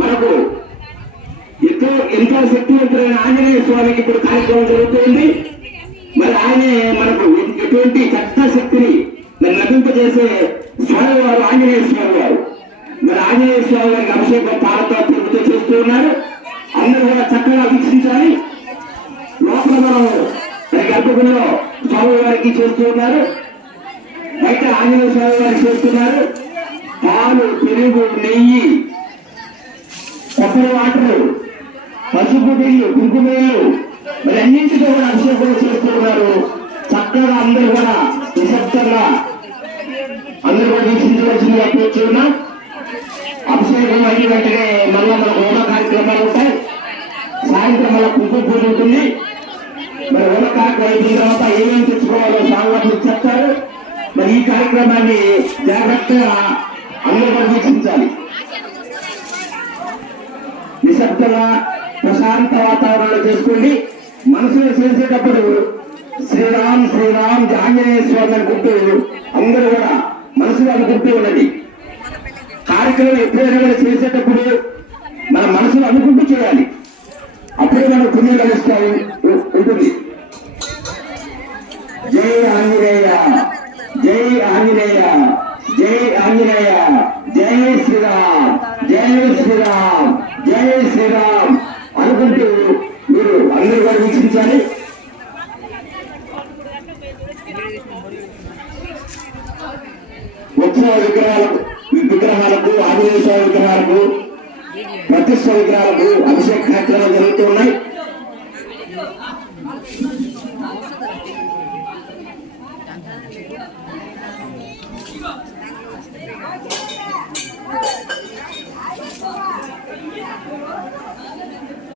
మనకు ఎంతో శక్తివంతులైన ఆంజనేయ స్వామికి ఇప్పుడు కార్యక్రమం జరుగుతుంది. మరి ఆయనే మనకు ఎటువంటి చట్ట శక్తిని లభింపజేసే స్వామి వారు ఆంజనేయ స్వామి వారు. మరి ఆంజనేయ స్వామి వారికి అభిషేకం పాలతో తిరుగుతూ చేస్తూ ఉన్నారు. అందరూ కూడా చక్కగా వీక్షించాలి. లోపల మనం గర్భగుడిలో స్వామి వారికి చేస్తూ ఉన్నారు, బయట ఆంజనేయ స్వామి వారికి చేస్తున్నారు. పాలు, పెరుగు, నెయ్యి, కొబ్బరి వాటరు, పసుపు నీళ్లు, కుంకుమేళ్ళు మరి అన్నింటితో కూడా అభిషేకం చేస్తున్నారు. చక్కగా అందరూ కూడా నిశ్శబ్దంగా అందరూ కూడా వీక్షించవలసిందిగా కూర్చున్నాం. అభిషేకం అయిన వెంటనే మళ్ళా మన హోమ కార్యక్రమాలు ఉంటాయి. సాయంత్రం మళ్ళా కుంకుమ పూజ ఉంటుంది. మరి హోమ కార్యక్రమం అయిన తర్వాత ఏమేమి తెచ్చుకోవాలో సాంగ్వాన్ని చెప్తారు. మరి ఈ కార్యక్రమాన్ని జాగ్రత్తగా అందరూ కూడా వీక్షించాలి. నిశ్శబ్దంగా ప్రశాంత వాతావరణంలో చేసుకోండి. మనసులో చేసేటప్పుడు శ్రీరామ్ శ్రీరామ్ ఆంజనేయ స్వామి అనుకుంటూ అందరూ కూడా మనసులో అనుకుంటూ ఉన్నది. కార్యక్రమం ఎప్పుడైనా కూడా చేసేటప్పుడు మన మనసులో అనుకుంటూ చేయాలి. అప్పుడే మనం పుణ్యం లభిస్తూ ఉంటుంది. జై ఆంజనేయ, జై ఆంజనేయ, జై ఆంజనేయ, జై శ్రీరామ్, జై శ్రీరామ్, జై శ్రీరామ్ అనుకుంటూ మీరు అందరూ కూడా వీక్షించాలి. ఉత్సవ విగ్రహాలకు, ఆంజనేయ స్వామి విగ్రహాలకు, ప్రతిష్ట విగ్రహాలకు అభిషేక కార్యక్రమాలు జరుగుతూ ఉన్నాయి.